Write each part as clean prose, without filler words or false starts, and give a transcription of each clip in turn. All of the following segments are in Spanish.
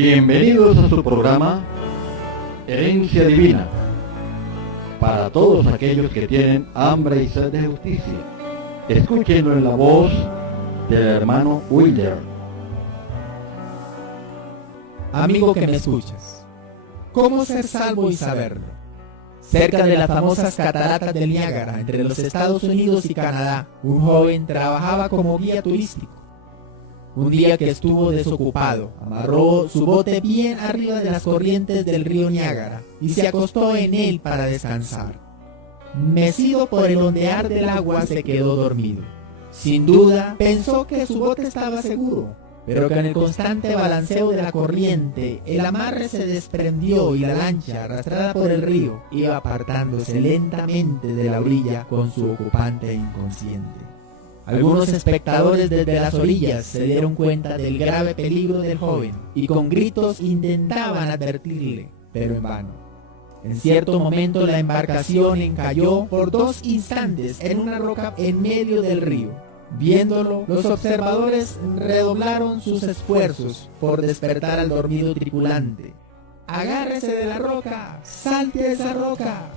Bienvenidos a su programa Herencia Divina, para todos aquellos que tienen hambre y sed de justicia. Escúchenlo en la voz del hermano Wilder. Amigo que me escuchas, ¿cómo ser salvo y saberlo? Cerca de las famosas cataratas del Niágara, entre los Estados Unidos y Canadá, un joven trabajaba como guía turístico. Un día que estuvo desocupado, amarró su bote bien arriba de las corrientes del río Niágara y se acostó en él para descansar. Mecido por el ondear del agua, se quedó dormido. Sin duda, pensó que su bote estaba seguro, pero que en el constante balanceo de la corriente, el amarre se desprendió y la lancha, arrastrada por el río, iba apartándose lentamente de la orilla con su ocupante inconsciente. Algunos espectadores desde las orillas se dieron cuenta del grave peligro del joven y con gritos intentaban advertirle, pero en vano. En cierto momento la embarcación encalló por 2 instantes en una roca en medio del río. Viéndolo, los observadores redoblaron sus esfuerzos por despertar al dormido tripulante. ¡Agárrese de la roca! ¡Salte de esa roca!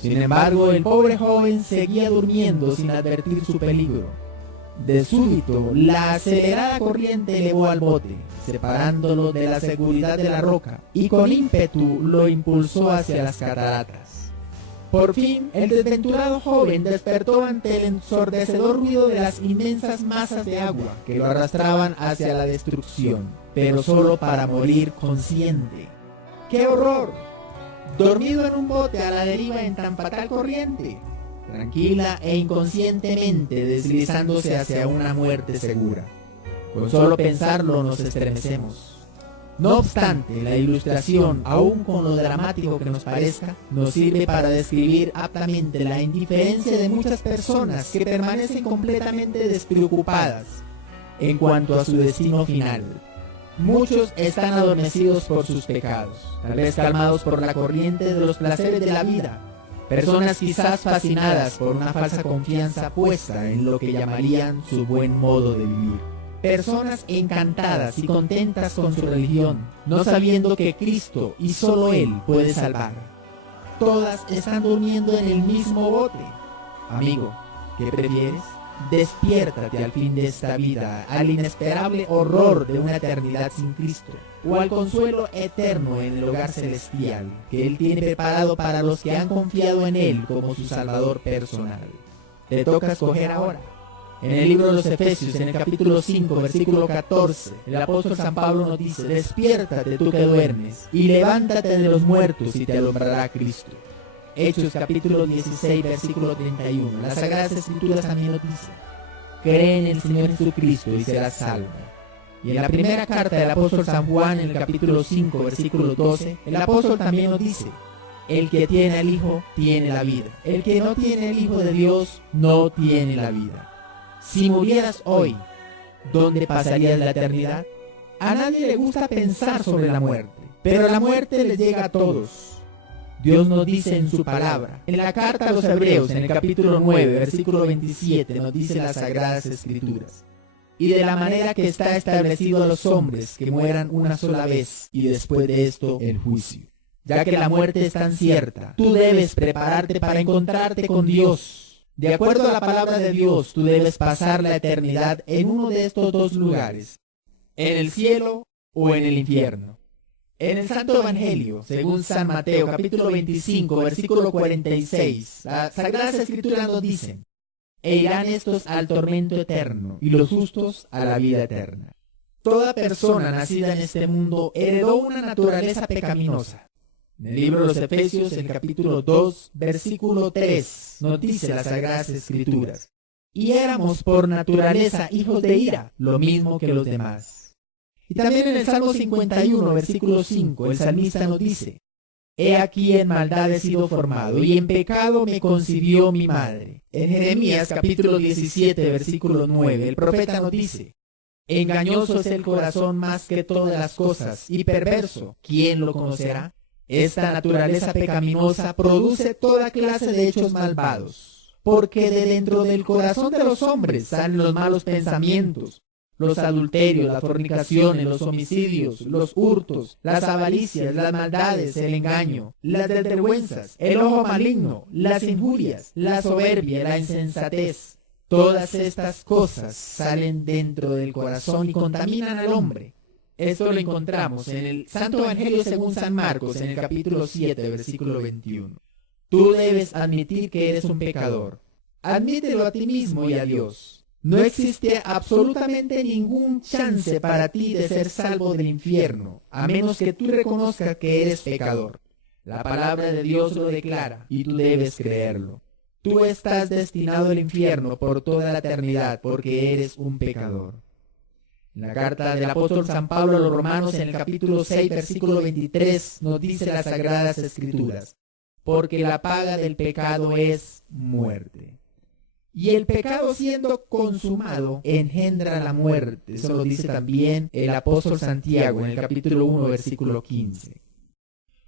Sin embargo, el pobre joven seguía durmiendo sin advertir su peligro. De súbito, la acelerada corriente elevó al bote, separándolo de la seguridad de la roca, y con ímpetu lo impulsó hacia las cataratas. Por fin, el desventurado joven despertó ante el ensordecedor ruido de las inmensas masas de agua que lo arrastraban hacia la destrucción, pero solo para morir consciente. ¡Qué horror! Dormido en un bote a la deriva en tan fatal corriente, tranquila e inconscientemente deslizándose hacia una muerte segura. Con solo pensarlo nos estremecemos. No obstante, la ilustración, aun con lo dramático que nos parezca, nos sirve para describir aptamente la indiferencia de muchas personas que permanecen completamente despreocupadas en cuanto a su destino final. Muchos están adormecidos por sus pecados, tal vez calmados por la corriente de los placeres de la vida. Personas quizás fascinadas por una falsa confianza puesta en lo que llamarían su buen modo de vivir. Personas encantadas y contentas con su religión, no sabiendo que Cristo y solo Él puede salvar. Todas están durmiendo en el mismo bote. Amigo, ¿qué prefieres? Despiértate al fin de esta vida, al inesperable horror de una eternidad sin Cristo, o al consuelo eterno en el hogar celestial que Él tiene preparado para los que han confiado en Él como su Salvador personal. Te toca escoger ahora. En el libro de los Efesios, en el capítulo 5, versículo 14, el apóstol San Pablo nos dice: despiértate tú que duermes, y levántate de los muertos y te alumbrará Cristo. Hechos capítulo 16, versículo 31. Las Sagradas Escrituras también nos dicen: cree en el Señor Jesucristo y serás salvo. Y en la primera carta del apóstol San Juan, en el capítulo 5, versículo 12, el apóstol también nos dice: el que tiene al Hijo tiene la vida. El que no tiene el Hijo de Dios no tiene la vida. Si murieras hoy, ¿dónde pasarías la eternidad? A nadie le gusta pensar sobre la muerte, pero la muerte le llega a todos. Dios nos dice en su palabra, en la carta a los Hebreos, en el capítulo 9, versículo 27, nos dice las Sagradas Escrituras: y de la manera que está establecido a los hombres que mueran una sola vez, y después de esto el juicio. Ya que la muerte es tan cierta, tú debes prepararte para encontrarte con Dios. De acuerdo a la palabra de Dios, tú debes pasar la eternidad en uno de estos 2 lugares, en el cielo o en el infierno. En el Santo Evangelio, según San Mateo, capítulo 25, versículo 46, las Sagradas Escrituras nos dicen: e irán estos al tormento eterno, y los justos a la vida eterna. Toda persona nacida en este mundo heredó una naturaleza pecaminosa. En el libro de los Efesios, en el capítulo 2, versículo 3, nos dice las Sagradas Escrituras: y éramos por naturaleza hijos de ira, lo mismo que los demás. Y también en el Salmo 51, versículo 5, el salmista nos dice: he aquí en maldad he sido formado, y en pecado me concibió mi madre. En Jeremías capítulo 17, versículo 9, el profeta nos dice: engañoso es el corazón más que todas las cosas, y perverso, ¿quién lo conocerá? Esta naturaleza pecaminosa produce toda clase de hechos malvados, porque de dentro del corazón de los hombres salen los malos pensamientos, los adulterios, las fornicaciones, los homicidios, los hurtos, las avaricias, las maldades, el engaño, las desvergüenzas, el ojo maligno, las injurias, la soberbia, la insensatez. Todas estas cosas salen dentro del corazón y contaminan al hombre. Esto lo encontramos en el Santo Evangelio según San Marcos, en el capítulo 7, versículo 21. Tú debes admitir que eres un pecador. Admítelo a ti mismo y a Dios. No existe absolutamente ningún chance para ti de ser salvo del infierno, a menos que tú reconozcas que eres pecador. La palabra de Dios lo declara y tú debes creerlo. Tú estás destinado al infierno por toda la eternidad porque eres un pecador. En la carta del apóstol San Pablo a los Romanos, en el capítulo 6, versículo 23, nos dice las Sagradas Escrituras: porque la paga del pecado es muerte. Y el pecado siendo consumado engendra la muerte. Eso lo dice también el apóstol Santiago en el capítulo 1, versículo 15.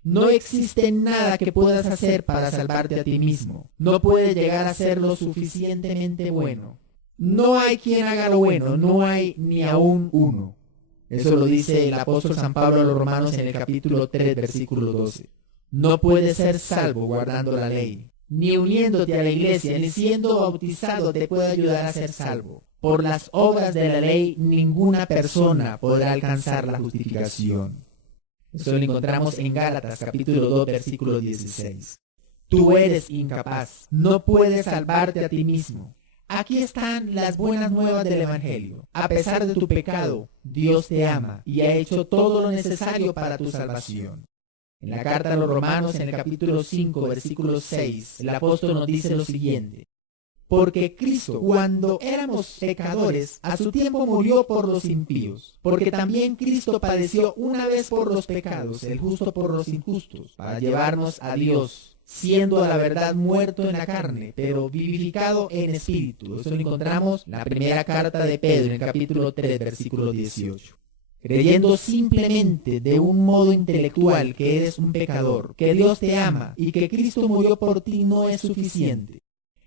No existe nada que puedas hacer para salvarte a ti mismo. No puedes llegar a ser lo suficientemente bueno. No hay quien haga lo bueno, no hay ni aún uno. Eso lo dice el apóstol San Pablo a los Romanos en el capítulo 3, versículo 12. No puedes ser salvo guardando la ley. Ni uniéndote a la iglesia, ni siendo bautizado te puede ayudar a ser salvo. Por las obras de la ley, ninguna persona podrá alcanzar la justificación. Esto lo encontramos en Gálatas, capítulo 2, versículo 16. Tú eres incapaz, no puedes salvarte a ti mismo. Aquí están las buenas nuevas del Evangelio. A pesar de tu pecado, Dios te ama y ha hecho todo lo necesario para tu salvación. En la carta a los Romanos, en el capítulo 5, versículo 6, el apóstol nos dice lo siguiente: porque Cristo, cuando éramos pecadores, a su tiempo murió por los impíos. Porque también Cristo padeció una vez por los pecados, el justo por los injustos, para llevarnos a Dios, siendo a la verdad muerto en la carne, pero vivificado en espíritu. Eso lo encontramos en la primera carta de Pedro, en el capítulo 3, versículo 18. Creyendo simplemente de un modo intelectual que eres un pecador, que Dios te ama y que Cristo murió por ti no es suficiente.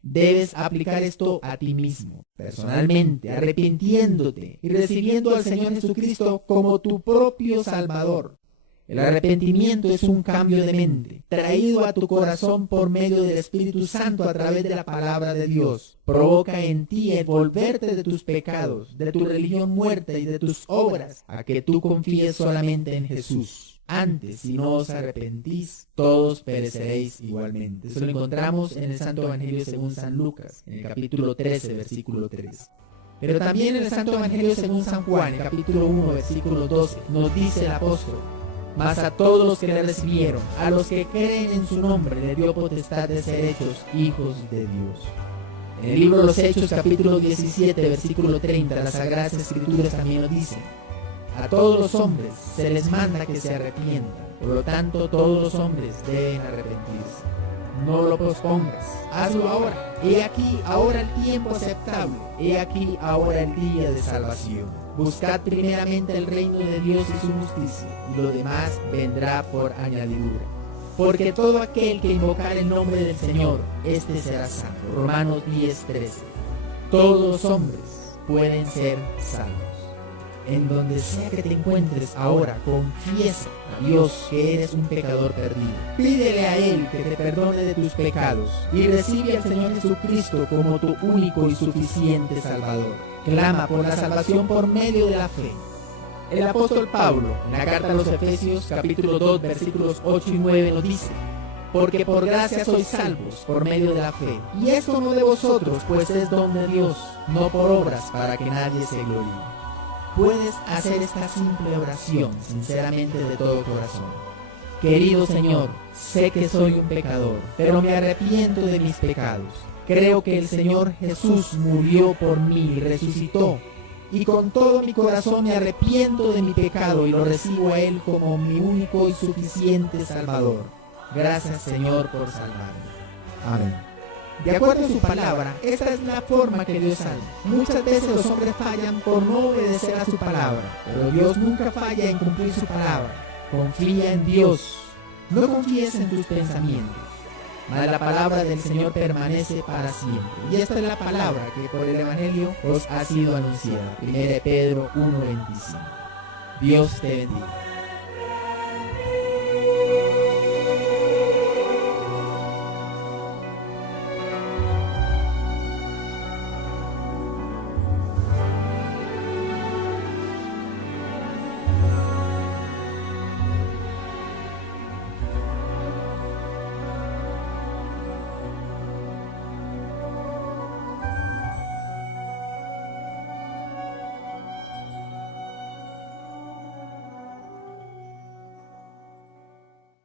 Debes aplicar esto a ti mismo, personalmente, arrepintiéndote y recibiendo al Señor Jesucristo como tu propio Salvador. El arrepentimiento es un cambio de mente, traído a tu corazón por medio del Espíritu Santo a través de la palabra de Dios. Provoca en ti el volverte de tus pecados, de tu religión muerta y de tus obras, a que tú confíes solamente en Jesús. Antes, si no os arrepentís, todos pereceréis igualmente. Eso lo encontramos en el Santo Evangelio según San Lucas, en el capítulo 13, versículo 3. Pero también en el Santo Evangelio según San Juan, en el capítulo 1, versículo 12, nos dice el apóstol: mas a todos los que le recibieron, a los que creen en su nombre, le dio potestad de ser hechos hijos de Dios. En el libro de los Hechos, capítulo 17, versículo 30, las Sagradas Escrituras también lo dicen: a todos los hombres se les manda que se arrepientan, por lo tanto todos los hombres deben arrepentirse. No lo pospongas, hazlo ahora. He aquí ahora el tiempo aceptable, he aquí ahora el día de salvación. Buscad primeramente el reino de Dios y su justicia, y lo demás vendrá por añadidura. Porque todo aquel que invocar el nombre del Señor, éste será salvo. Romanos 10:13. Todos los hombres pueden ser salvos. En donde sea que te encuentres ahora, confiesa a Dios que eres un pecador perdido. Pídele a Él que te perdone de tus pecados y recibe al Señor Jesucristo como tu único y suficiente Salvador. Clama por la salvación por medio de la fe. El apóstol Pablo, en la carta a los Efesios, capítulo 2, versículos 8 y 9, nos dice: porque por gracia sois salvos por medio de la fe. Y esto no de vosotros, pues es don de Dios, no por obras para que nadie se gloríe. Puedes hacer esta simple oración sinceramente de todo corazón. Querido Señor, sé que soy un pecador, pero me arrepiento de mis pecados. Creo que el Señor Jesús murió por mí y resucitó. Y con todo mi corazón me arrepiento de mi pecado y lo recibo a Él como mi único y suficiente Salvador. Gracias, Señor, por salvarme. Amén. De acuerdo a su palabra, esta es la forma que Dios salva. Muchas veces los hombres fallan por no obedecer a su palabra, pero Dios nunca falla en cumplir su palabra. Confía en Dios. No confíes en tus pensamientos. mas la palabra del Señor permanece para siempre. Y esta es la palabra que por el Evangelio os ha sido anunciada. 1 Pedro 1:25. Dios te bendiga.